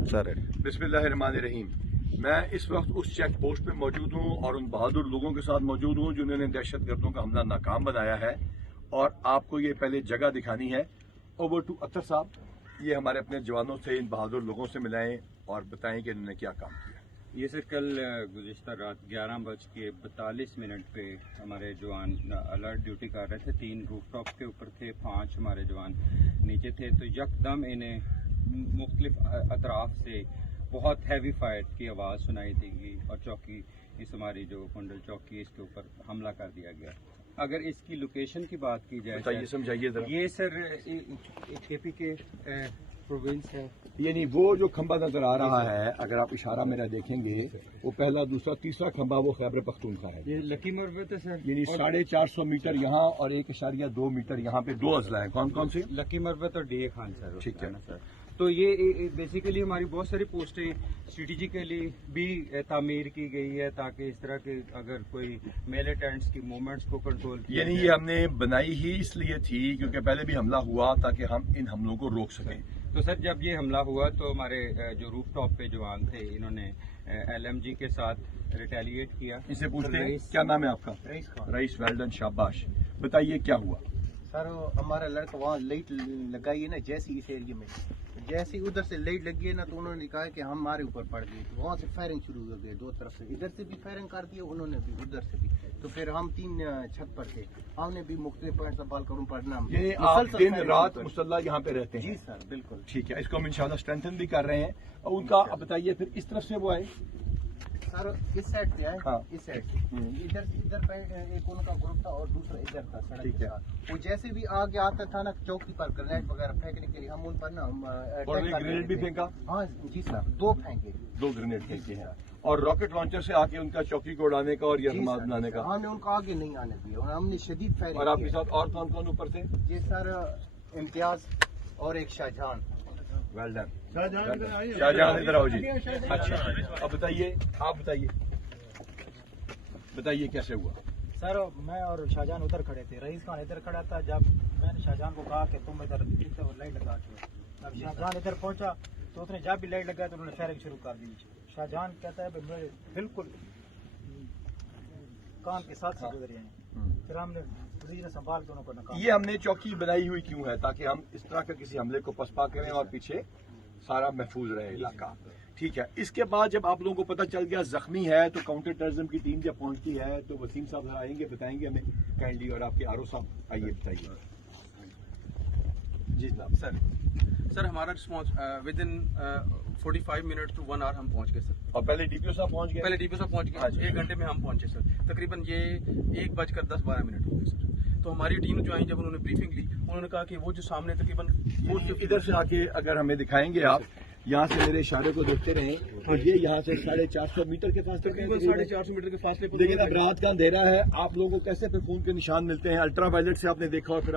سر बिस्मिल्लाहिर्रहमानिर्रहीम। मैं इस वक्त उस चेक पोस्ट पे मौजूद हूँ और उन बहादुर लोगों के साथ मौजूद हूँ जिन्होंने दहशत गर्दों का हमला नाकाम बनाया है। और आपको ये पहले जगह दिखानी है। ओवर टू अख्तर साहब, ये हमारे अपने जवानों से, इन बहादुर लोगों से मिलाएं और बताएं कि इन्होंने क्या काम किया। ये सर कल गुज़िश्ता रात 11:42 पे हमारे जवान अलर्ट ड्यूटी कर रहे थे। 3 रूफटॉप के ऊपर थे, 5 हमारे जवान नीचे थे। तो यकदम इन्हें मुख्तलिफ अतराफ से बहुत हैवी फायर की आवाज़ सुनाई दी और चौकी, इस हमारी जो कुंडल चौकी, इसके ऊपर हमला कर दिया गया। अगर इसकी लोकेशन की बात की जाए, बताइए, समझाइए जरा। ये सर केपी के प्रोविंस है। यानी वो जो खंबा नजर आ रहा है, अगर आप इशारा मेरा देखेंगे, वो पहला, दूसरा, तीसरा खंबा वो खैबर पख्तूनख्वा है। ये लकी मरवत है सर। यानी 450 मीटर यहाँ और 1.2 मीटर यहाँ पे 2 अजला है। कौन कौन से? लकी मरवत और डीए खान सर। ठीक है ना सर। तो ये बेसिकली हमारी बहुत सारी पोस्टें स्ट्रेटेजिकली भी तामीर की गई है ताकि इस तरह के अगर कोई मिलिटेंट्स की मूवमेंट्स को कंट्रोल किया। यानी ये हमने बनाई ही इसलिए थी क्योंकि पहले भी हमला हुआ ताकि हम इन हमलों को रोक सकें। तो सर जब ये हमला हुआ तो हमारे जो रूफ टॉप पे जवान थे, इन्होंने LMG के साथ रिटेलिएट किया। इसे पूछते हैं, क्या नाम है आपका? रईस खान। रईस, वेल्डन, शाबाश। बताइए क्या हुआ? सर हमारा लड़का वहाँ लाइट लगाई है ना, जैसे इस एरिया में, जैसे ही उधर से लाइट लगी है ना, तो उन्होंने कहा कि हम हमारे ऊपर पड़ गई। तो वहाँ से फायरिंग शुरू हो गई, 2 तरफ से, इधर से भी फायरिंग कर दी, उन्होंने भी उधर से भी। तो फिर हम 3 छत पर थे, हमने भी मुख्तलिफ पॉइंट संभाल कर पढ़ना। ये आप दिन रात मुसल्ला यहाँ पे रहते हैं? जी सर, बिल्कुल। ठीक है, इसको हम इंशाल्लाह स्ट्रेंथन भी कर रहे हैं। और उनका अब बताइए, फिर इस तरफ से वो आए? सर इस साइड से आए। हाँ। इस साइड से इधर पे एक उनका ग्रुप था और दूसरा इधर था सड़क ठीक के है। साथ। वो जैसे भी आगे आता था ना चौकी पर ग्रेनेड वगैरह फेंकने के लिए, हम उन पर ना और attack कर ग्रेनेड भी रहे थे। फेंका? हाँ जी सर, 2 फेंके। 2 ग्रेनेड फेंके हैं और रॉकेट लॉन्चर से आके उनका चौकी को उड़ाने का और जी यरमाद सर, बनाने का। हमने उनको आगे नहीं आने दिया और हमने शदीद फायरिंग और आपके की। साथ और कौन कौन ऊपर थे? ये सर इम्तियाज और एक शाहजहान। Well done. शाहजहान इधर आओ जी। अच्छा, अब बताइए, आप बताइए कैसे हुआ? सर मैं और शाहजहान उधर खड़े थे, रईस खान इधर खड़ा था। जब मैंने शाहजहान को कहा कि तुम इधर लाइट लगा के, अब शाहजहान इधर पहुंचा तो उसने जब भी लाइट लगाया तो उन्होंने फायरिंग शुरू कर दी। शाहजहान कहता है मेरे बिल्कुल कान के साथ से गुजरे हैं। फिर हमने पोजीशन संभाल दोनों को नकाम। ये हमने चौकी बनाई हुई क्यों है? ताकि हम इस तरह का किसी हमले को पसपा करें और पीछे सारा महफूज रहे इलाका। ठीक है, इसके बाद जब आप लोगों को पता चल गया जख्मी है, तो काउंटर टेररिज्म की टीम जब पहुंचती है तो वसीम साहब जरा आएंगे, बताएंगे हमें काइंडली, और आपके आरओ साहब आइए बताइए। जी जनाब। सर हमारा response within 45 minute to 1 hour हम पहुंच गए सर। और पहले DPO साहब पहुंच गए? पहले DPO साहब पहुंच हाँ जी। गए, 1 घंटे में हम पहुंचे सर। तकरीबन ये 1:10-12 मिनट हो गए सर। तो हमारी टीम जो आई, जब उन्होंने ब्रीफिंग ली, उन्होंने कहा कि वो जो सामने तकरीबन वो इधर से आके अगर हमें दिखाएंगे आप, यहाँ से मेरे इशारे को देखते रहें, और ये यहाँ से 450 मीटर के फासले, तकरीबन 450 मीटर के फासले पर। लेकिन अब रात का अंधेरा है, आप लोगों को कैसे फिर खून के निशान मिलते हैं? अल्ट्रा वायलेट से आपने देखा और फिर आप